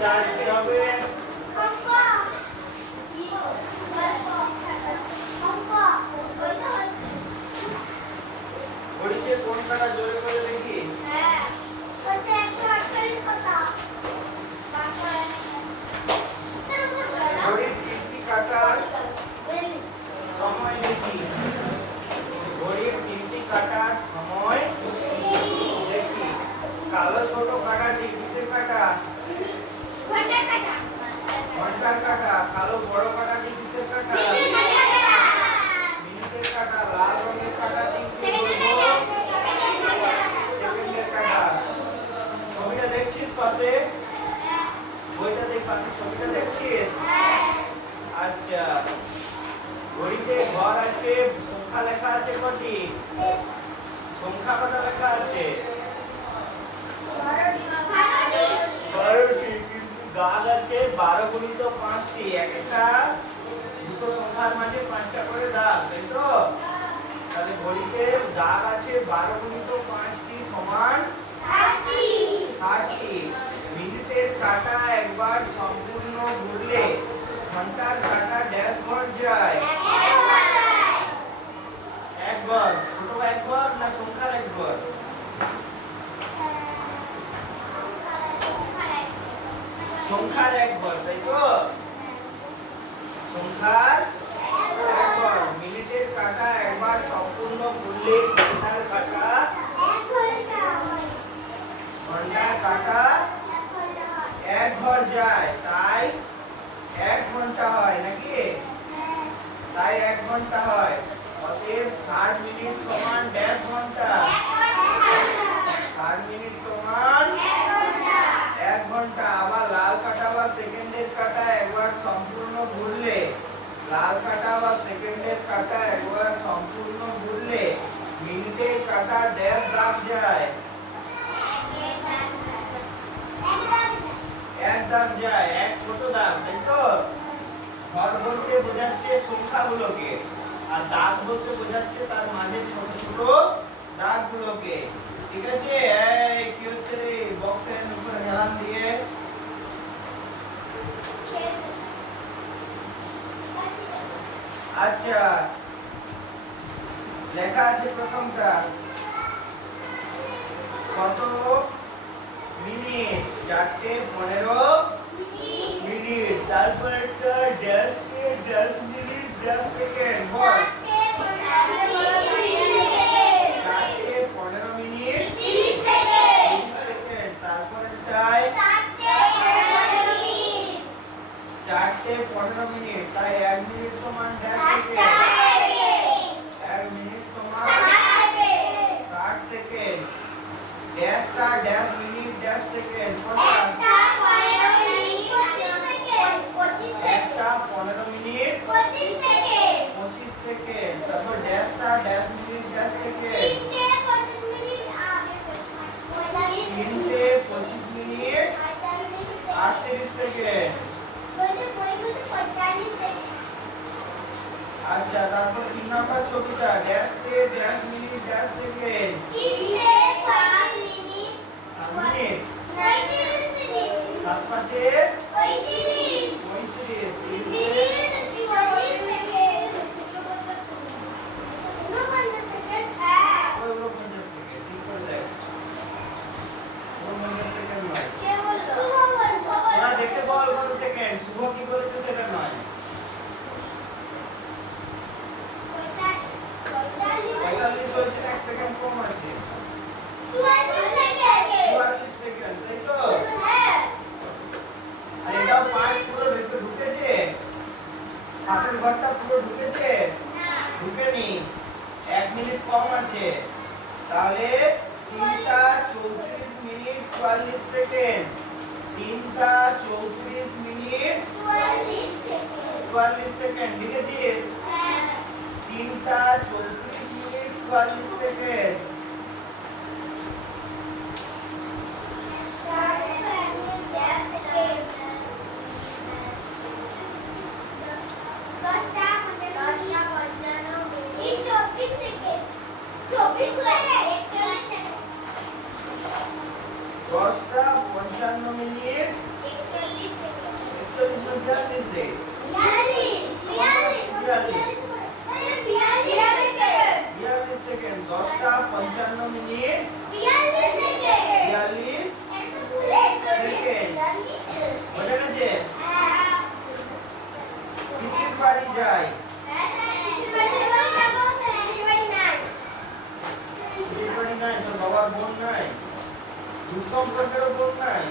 চারটে হবে। ঘড়িতে কোন কাটা জোরে করে দেখি? ঘড়ির তিনটি কাটার সময় দেখি। ঘড়ির তিনটি কাটার সময় দেখি। কালো ছোট কাটাটি কিসের কাটা? ঘন্টার কাটা। কালো বড় কাটাটি কিসের কাটা? মিনিটের কাটা। লাল রঙের কাটাটি সেকেন্ডের কাটা। ছবিটা দেখছিস পাশে? বইটা দেখ, পাশে ছবিটা দেখছিস? আচ্ছা, ঘড়িতে ঘর আছে, সংখ্যা লেখা আছে কটি? সংখ্যা কটা লেখা আছে? 12টি। কিন্তু দাগ আছে 12 গুণিত 5টি। এক একটা দুটো সংখ্যার মাঝে 5টা করে দাগ, তাই তো? তাহলে ঘড়িতে দাগ আছে 12 গুণিত 5টি সমান 60টি। মিনিটের কাঁটা একবার সম্পূর্ণ ঘুরলে ঘন্টার কাঁটা ড্যাশ ঘর যায়? একবার। ছোট একবার না সংখ্যার একবার? সংখ্যার একবার, তাই তো? সংখ্যার একবার। মিনিটের কাঁটা একবার সম্পূর্ণ ঘুরলে ঘন্টার কাঁটা এক ঘর যায়, তাই 1 ঘন্টা হয় নাকি? তাই 1 ঘন্টা হয়। অতএব 60 মিনিট সমান ড্যাশ ঘন্টা। 60 মিনিট সমান 1 ঘন্টা। আবার লাল কাঁটা বা সেকেন্ডের কাঁটা একবার সম্পূর্ণ ঘুরলে, লাল কাঁটা বা সেকেন্ডের কাঁটা একবার সম্পূর্ণ ঘুরলে মিনিটের কাঁটা ড্যাশ দাগ যায়? এক দাগ যায়। এক ছোট দাগ, তাই তো? ঘর বলতে বোঝাচ্ছে সংখ্যাগুলোকে, আর দাগ বলতে বোঝাচ্ছে তার মাঝে ছোট ছোট দাগগুলোকে। ঠিক আছে? এই কি হচ্ছে রে? বক্সের উপরে হেলান দিয়ে আচ্ছা, লেখা আছে প্রথমটা কত মিনিট? 4:15 মিনিট। তারপরেরটা ড্যাশ মিনিট ড্যাশ সেকেন্ড। বল। 4:15 মিনিট 30 সেকেন্ড। তারপরেরটায় 4:15 মিনিট, তাই 1 মিনিট সমান ড্যাশ সেকেন্ড। 1 মিনিট সমান 60 সেকেন্ড। ড্যাশটা ড্যাশ মিনিট ড্যাশ সেকেন্ড কোনটা? একটা 15 মিনিট 25 সেকেন্ড। তারপর ড্যাশটা ড্যাশ মিনিট ড্যাশ সেকেন্ড। 3টে 25 মিনিট 38 সেকেন্ড। আচ্ছা, তারপর 3 নাম্বার ছবিটা ড্যাশটে dash minute dash second. 7 minute 7 5 দেখে বল কত সেকেন্ড? শুভ কি বলতে সেটা নয়। 45 হয়েছে, 1 সেকেন্ড কম আছে। 44 সেকেন্ড, তাই তো? আর এটাও 5 পুরো ঢুকেছে? 7 ঘন্টা পুরো ঢুকেছে? ঢুকেনি। 1 মিনিট কম আছে। তাহলে 3টা 34 মিনিট 44 সেকেন্ড। 3টা 34 মিনিট 44 সেকেন্ড। লিখেছিস? 3টা 34 মিনিট 44 সেকেন্ড। 42 দে। 42 সেকেন্ড 10টা 55 মিনিট 42 সেকেন্ড হয়ে গেছে। কিসের বাড়ি যায়? কিসের বাড়ি নাই? তোর বাবার বোন নাই? দুঃসম্পর্কের বোন নাই?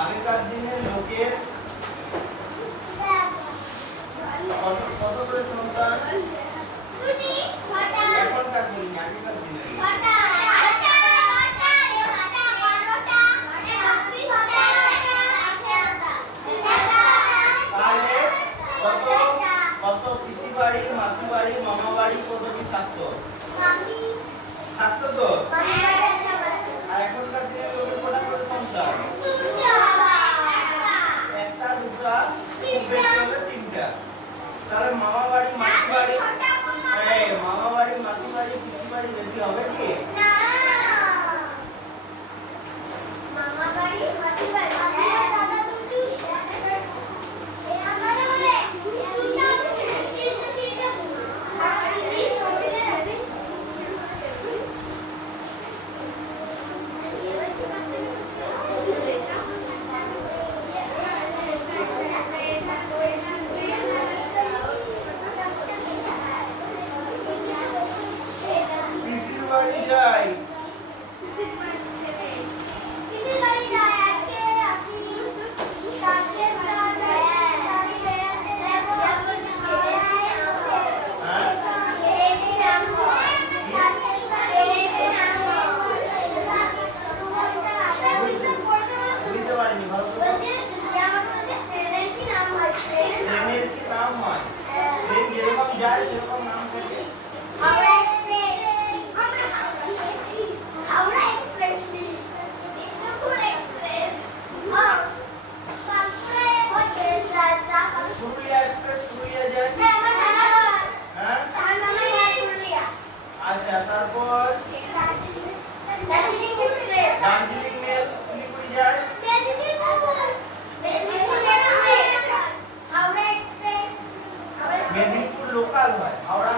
আগেকার দিনের লোকের কত করে সন্তান? এখনকার দিনে আগেকার দিনে তাহলে কত পিসি বাড়ি, মাসি বাড়ি, মামা বাড়ি কত কি থাকতো? থাকতো তো। আর এখনকার দিনে লোকের কটা করে সন্তান? একটা, দুটা, খুব বেশি হলে তিনটা। তাহলে মামা বাড়ি, মাসি বাড়ি, মামা বাড়ি, মাসি বাড়ি, পিসি বাড়ি বেশি হবে কি? মেদিনীপুর লোকাল হয়, হাওড়া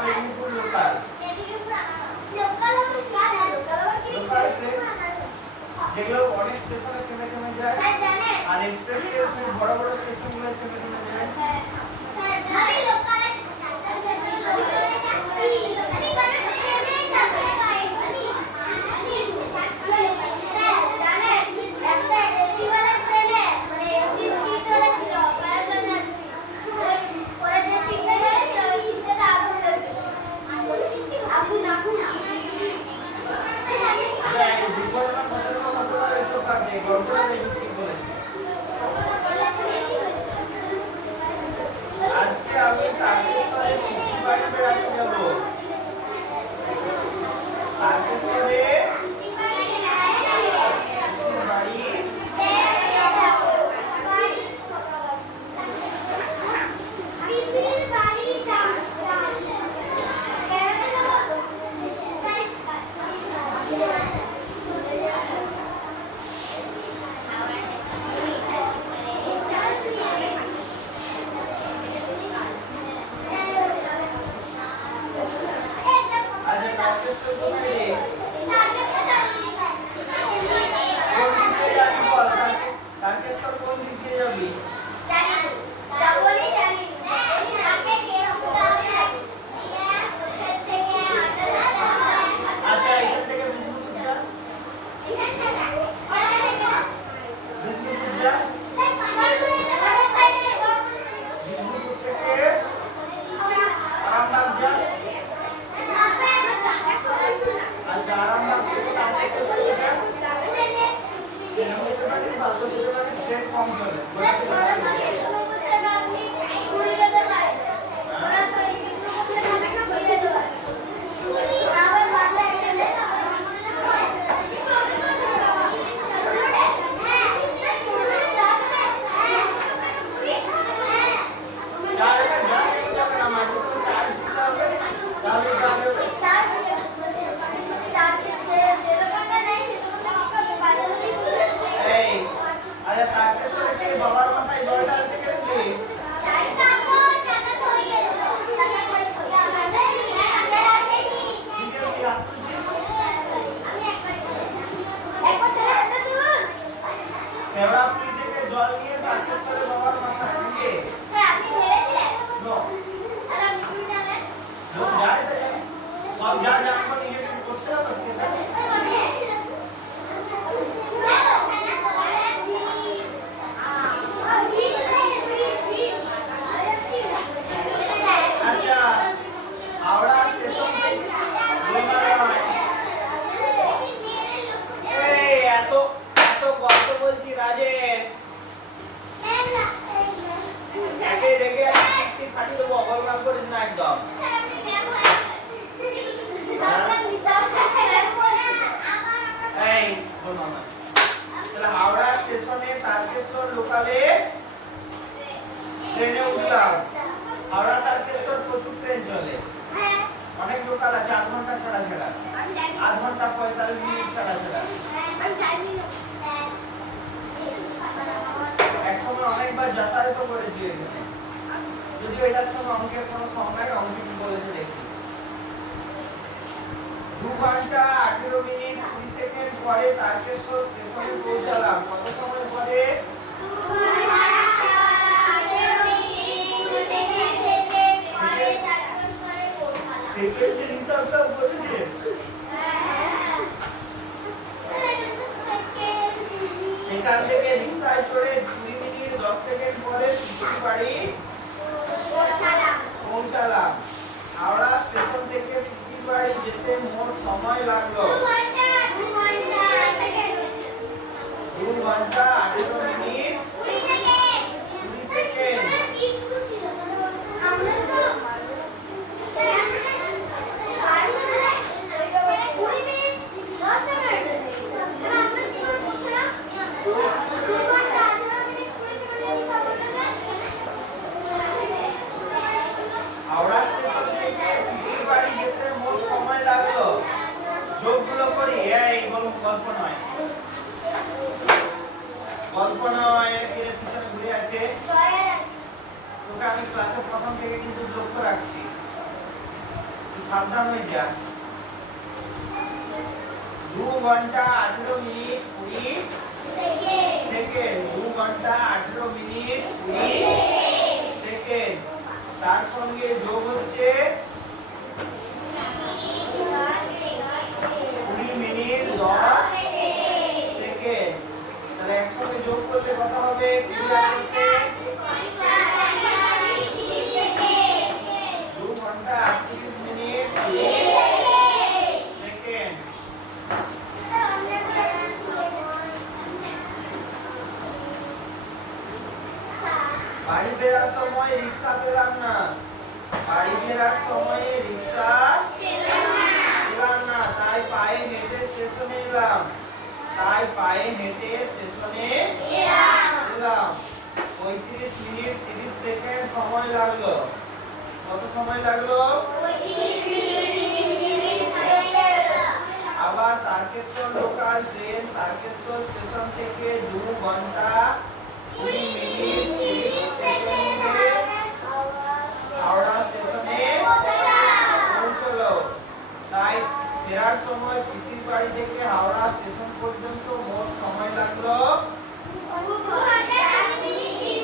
ট্রেনে উঠলাম, হাওড়া তারকেশ্বর প্রচুর ট্রেন চলে, অনেক লোকাল আছে, 8 ঘন্টা ছাড়া ছাড়া, 8 ঘন্টা 45 মিনিট ছাড়া ছাড়া। একসময় অনেকবার যাতায়াত করেছি এখানে, যদিও এটার সঙ্গে অঙ্কের কোনো সংজ্ঞায় অঙ্কে কি বলেছে দেখি। 2 ঘন্টা 18 মিনিট 20 সেকেন্ড পরে তারকেশ্বর স্টেশনে পৌঁছালাম। কত সময় পরে? 2 ঘন্টা 18 মিনিট 20 সেকেন্ড পরে তারকেশ্বরে পৌঁছালাম। সেকেন্ডের হিসাবটা বলেছে? সেখান থেকে রিকশায় চড়ে 2 মিনিট 10 সেকেন্ড পরে পিসির বাড়ি পৌঁছালাম। হাওড়া স্টেশন থেকে পিসির বাড়ি যেতে মোট সময় লাগলো 2 ঘন্টা 18 মিনিট 20 সেকেন্ড। হাওড়া স্টেশন থেকে পিসির বাড়ি যেতে মোট সময় লাগলো, যোগগুলো করি। এই গল্প নয়, গল্প নয়, এর পিছনে ঘুরে আছে। তোকে আমি ক্লাসের প্রথম থেকে কিন্তু লক্ষ্য রাখছি, তুই সাবধান হয়ে যা। 2 ঘন্টা 18 মিনিট 20 সেকেন্ড, 2 ঘন্টা 18 মিনিট 20 সেকেন্ড। তার সঙ্গে যোগ হচ্ছে 20 মিনিট 10 সেকেন্ড। তাহলে একসঙ্গে যোগ করলে কত হবে? 2 ঘন্টা 38 মিনিট 20 সেকেন্ড। বাড়ি ফেরার সময় রিকশা পেলাম না, বাড়ি ফেরার সময় রিকশা পেলাম না, তাই পায়ে হেঁটে স্টেশনে এলাম, তাই পায়ে হেঁটে স্টেশনে এলাম। 35 মিনিট 30 সেকেন্ড সময় লাগলো। কত সময় লাগলো? আবার Tarakeswar local train Tarakeswar station থেকে 2 ঘন্টা 20 মিনিট 30 সেকেন্ডে হাওড়া স্টেশনে পৌঁছলো। তাই ফেরার সময় পিসির বাড়ি থেকে হাওড়া স্টেশন পর্যন্ত মোট সময় লাগলো 35 মিনিট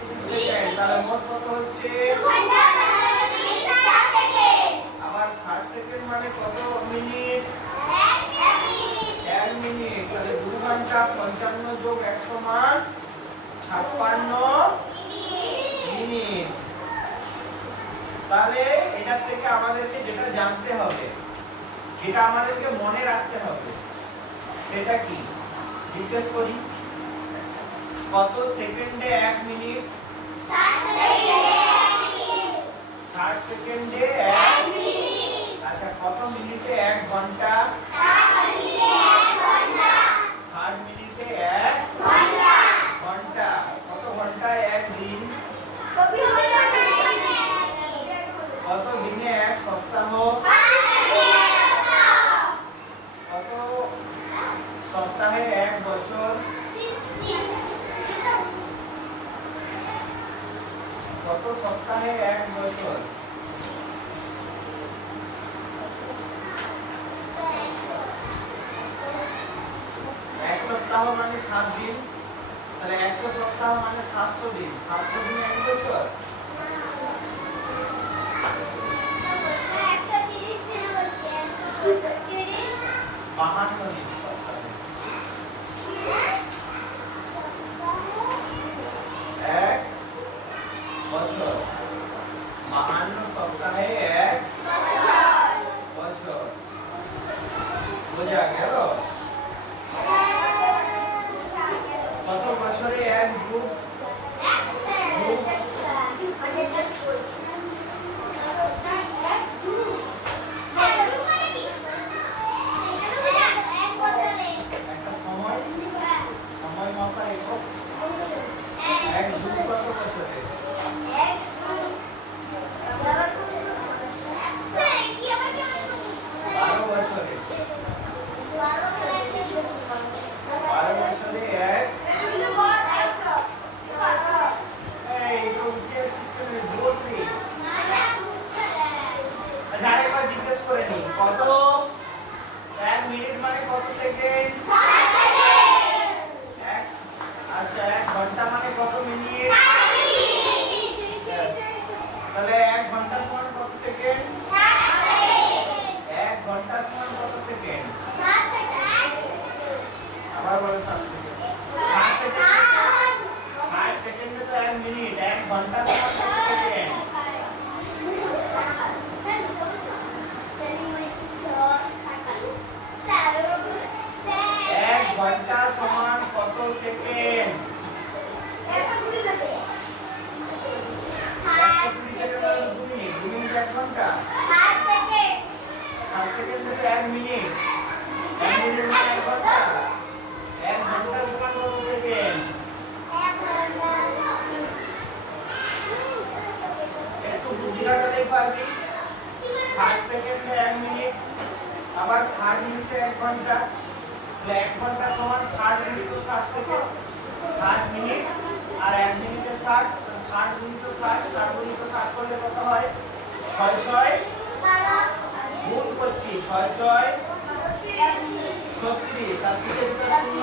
30 সেকেন্ড। তাহলে মোট কত হচ্ছে? আবার 60 সেকেন্ড মানে কত মিনিট? 1 মিনিট। তাহলে 2 ঘন্টা 55 যোগ 1 সমান 56 মিনিট। তাহলে এটা থেকে আমাদেরকে যেটা জানতে হবে, যেটা আমাদেরকে মনে রাখতে হবে, সেটা কি? জিজ্ঞেস করি, কত সেকেন্ডে 1 মিনিট? 60 সেকেন্ডে 1 মিনিট। আচ্ছা, কত মিনিটে 1 ঘন্টা? 60 মিনিটে 1 ঘন্টা। কত ঘন্টায় 1 দিন? কত দিনে 1 সপ্তাহ? কত সপ্তাহে 1 বছর? কত সপ্তাহে 1 বছর? 1 সপ্তাহ মানে 7 দিন। তাহলে 100 সপ্তাহ মানে 700 দিন। 700 দিনে 1 বছর। 52 দিন সপ্তাহে। 1 বছর। 52 সপ্তাহে 1 বছর। বোঝা গেল? কত বছরে 1 যুগ? ঘন্টা সমান কত সেকেন্ড? 120 সেকেন্ড। 120 সেকেন্ড মানে 2 মিনিট, 2 মিনিট 1 ঘন্টা। 60 সেকেন্ড। 60 সেকেন্ড মানে 1 মিনিট। 1 মিনিট মানে 1 ঘন্টা। 1 ঘন্টা সমান কত সেকেন্ড? 1 ঘন্টা। একটু বুদ্ধি খাটালেই পারবি। 60 সেকেন্ডে 1 মিনিট, আবার 60 মিনিটে 1 ঘন্টা। তাহলে 1 ঘন্টা সমান 60 মিনিট ও 60 সেকেন্ড। 60 মিনিট আর 1 মিনিটে 60, 60 গুণিত 60, 60 গুণিত 60 করলে কত হয়? 6 6 গুণ করছি, 6 6 36, আর পিঠে দুটো শূন্য,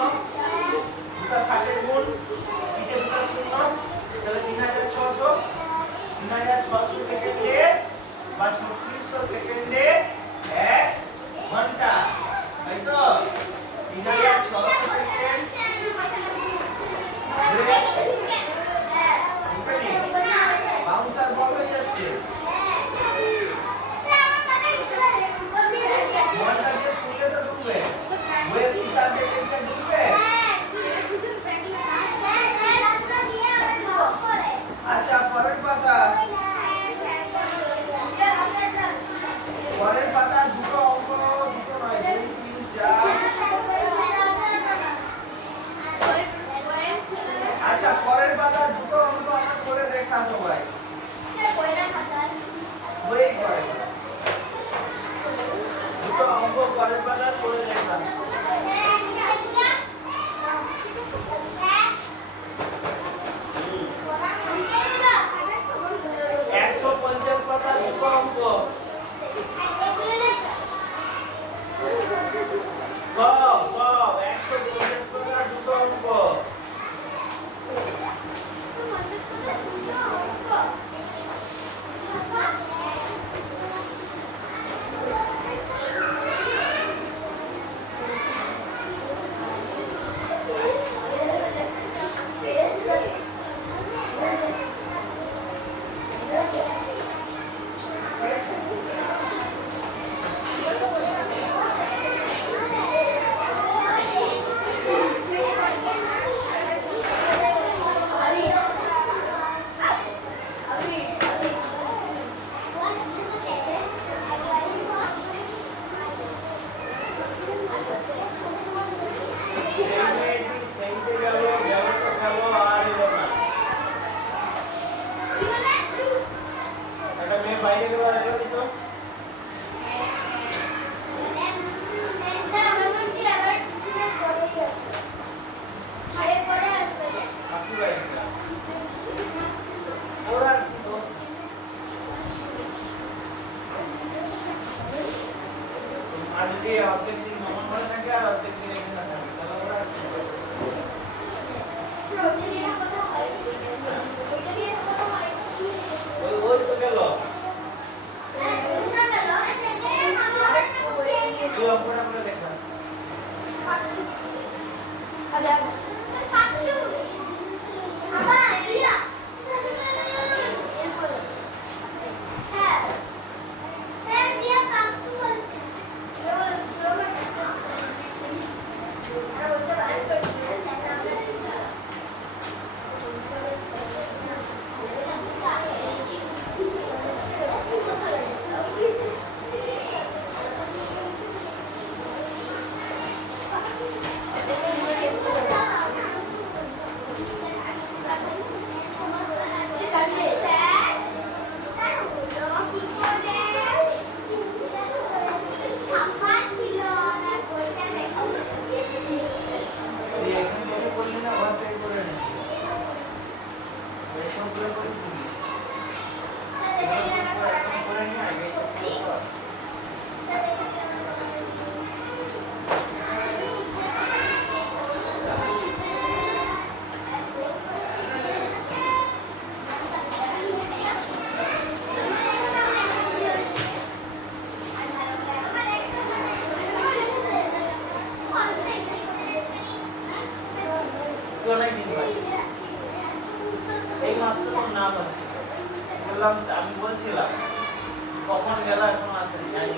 দুটো 60 এর গুণ, পিঠে দুটো শূন্য, তাহলে 3600, 3600 সেকেন্ডে বা 3600 সেকেন্ডে 1 ঘন্টা, তাই তো? 3600 সেকেন্ড বাউন্সার বল হয়ে যাচ্ছে। ঘন্টা দিয়ে শুনলে তো ঢুকবে, বইয়ের স্পিকার দিয়ে টেনটা ঢুকবে। আচ্ছা, পরের পাতা, পরের পাতা দুটো অঙ্ক, দুটো নয়, 2 3 4। আচ্ছা, পরের পাতা দুটো অঙ্ক আমার করে দেখা সবাই। বই করে দুটো অঙ্ক পরের পাতা করে দেখা। 150 পাতা দুটো অঙ্ক, সব 150 পাতা দুটো অঙ্ক। বাইরে গেল তো আর যদি অর্ধেক দিন মামা ঘরে থাকে আর অর্ধেক দিন এখানে থাকে, তাহলে ওরা ওই তো গেল। তুই অঙ্কটা করে দেখা। এই মাত্র নাম হচ্ছে বললাম, আমি বলছিলাম কখন গেল এখনো আসেনি, এই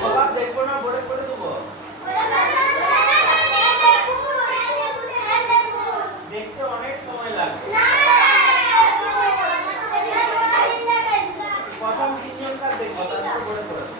স্বভাব দেখবো না, বোর্ডে করে দেবো। দেখতে অনেক সময় লাগবে। প্রথম তিনজনকার দেখবো, তারপর বোর্ডে করে দেবো।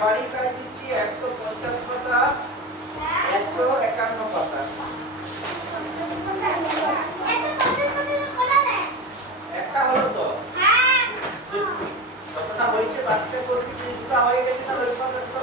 বাড়ি কাজ দিচ্ছি 150 পাতা 151 পাতা একটা হলো তো কতটা হয়েছে বাচ্চা করবি দুটো হয়ে গেছে না ওই পাতা দুটো